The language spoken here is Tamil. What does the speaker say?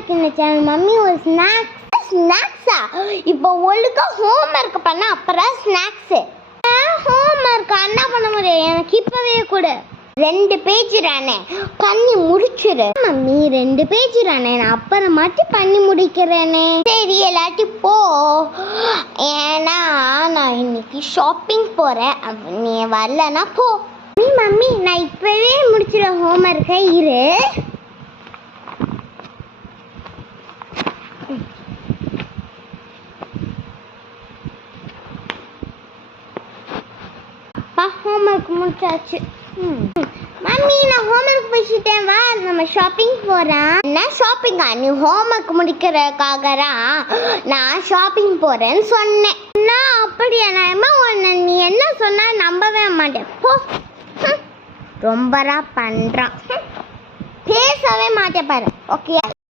ஹோம்ஒர்க் இந்த சேனல் மம்மி ஒரு ஸ்நாக்ஸா இப்போ ஒழுங்கா ஹோம்ஒர்க் பண்ண அப்புறம் ஸ்நாக்ஸு ஹோம்ஒர்க் என்ன பண்ண முடியும் எனக்கு இப்பவே கூட 2 பேஜ் தானே பண்ணி முடிச்சிரு மம்மி 2 பேஜ் தானே நான் அப்புறம் மட்டும் பண்ணி முடிக்கிறேனே சரி எல்லாத்தையும் போ ஏன்னா நான் இன்னைக்கு ஷாப்பிங் போகிறேன் நீ வரலன்னா போ மம்மி நான் இப்போவே முடிச்சிடுறேன் ஹோம்ஒர்க்கை இரு அப்பா ஹோம்ஒர்க் முடிச்சாச்சு மம்மி நான் ஹோம்ஒர்க் முடிச்சிட்டேன் வா நம்ம ஷாப்பிங் போகிறோம் என்ன ஷாப்பிங்கா நீ ஹோம்ஒர்க் முடிக்கிறதுக்காக நான் ஷாப்பிங் போகிறேன்னு சொன்னேன் நான் அப்படியா நான் நீ என்ன சொன்னா நம்பவே மாட்டேன் போ ரொம்பரா பண்ணுறான் பேசவே மாட்டேன் பாரு ஓகே